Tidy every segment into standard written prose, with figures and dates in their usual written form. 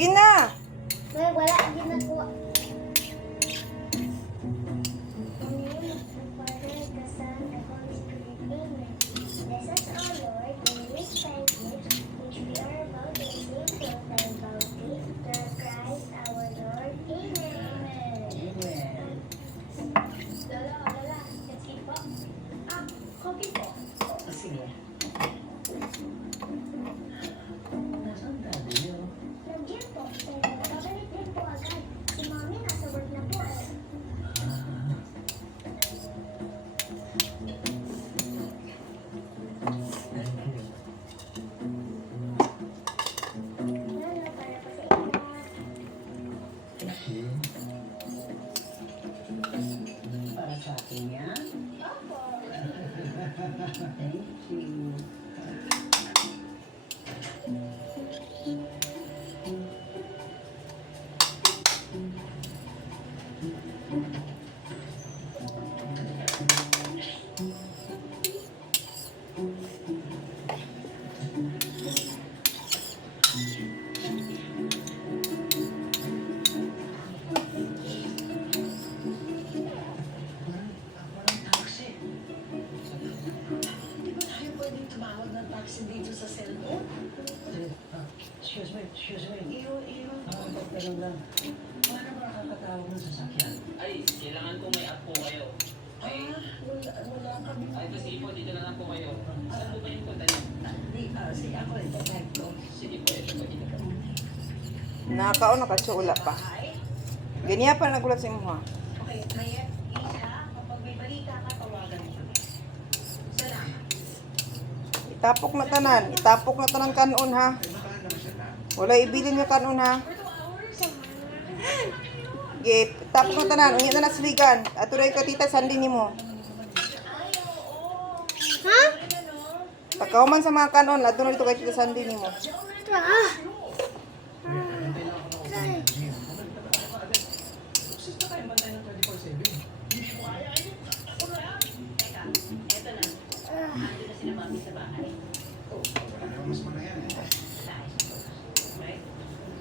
Sige na. May wala din na po. Sige. Nasaan daddy niyo? Nandiyan po, pero babalik din po agad. Si Mami nasa work na po eh. Ano, para po sa inyo. Kasi, para sa akin yan. Opo. Thank you. Walang taxi. Hindi ba tayo pwedeng tumawag ng taxi dito sa cellphone? Excuse me. Iyo. Ganun lang. Paano ba nakakatawag ng sasakyan? Ay, kailangan ko may app po kayo. Ay, Wala kami. ay kasi po, dito na lang po kayo. Saan po ba yung punta niyo? Sige, ako rin. Tatay ko. Sige po, ito po dito. Nakakaon, nakatsula pa. Ganyan pa nagulat sa imo ha. Okay, Mayet, Isa, kapag may balita ka, tawagan mo kami. Salamat. Itapok na tanan kanon ha. Wala ibilin yung kanon ha. Git, tapok na tanan, unya na nasligan. Atuloy ka tita sandi nimo. Ha? Pagkauman sa mga kanon, adto na dito kay tita sandi nimo. Gusto tayo bantay ng 24/7. Teka, eto na. Ando na sila mami sa bahay. Right?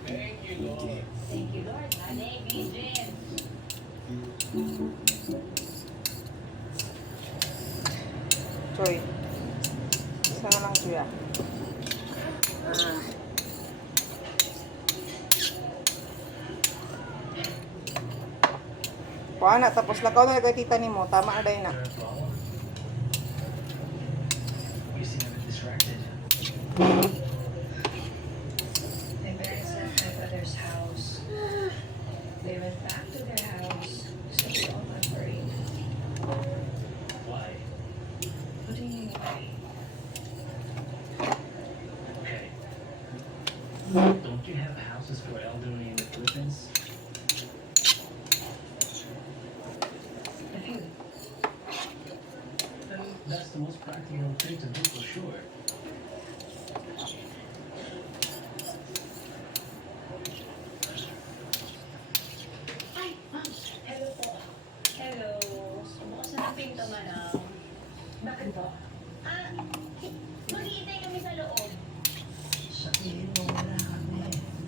Thank you, Lord. Thank you, Lord. Ane, Vision. Choy. Isa na lang siya. Kuha na, tapos lakaw na kay tita nimo. Tama na day na. You seem a bit distracted. My parents left my brother's house. They went back to their house, so we all got worried. Why? What do you mean why? Okay. Don't you have houses for elderly in the Philippines? A few. Then that's the most practical thing to do for sure. Ay, ma'am. Hello po. Hello. Bukas na ng pinto, madam. Bakit po? Mag-iintay kami sa loob. Sabihin mo wala kami.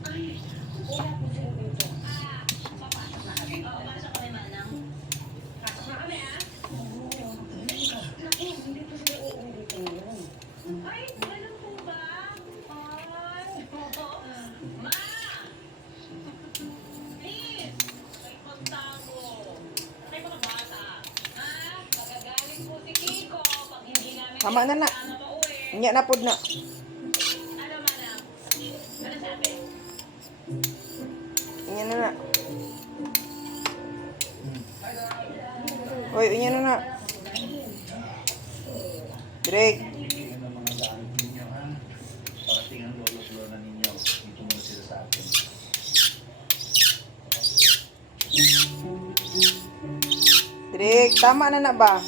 Ay, Wala po sila dito. papasok na kami. Oo, pasok kami, manang. Pasok na kami, ah. Oo. Naku, hindi po sila uulit ngayon. Ay, ganun po ba? Ay, Ma! Please! May pagtago. Ay, mga bata. Ha? Magagalit po si Kiko pag hindi namin Tama na na. kasama pauwi. Unya na pod na. Ano, manang? Ano sabi? Unya na na. Oy, unya na na. Drake. Tingnan ng mga gamit ninyo, ha? Parating ang lolo-lola ninyo. Dito muna sila sa atin. Drake, tama na na ba?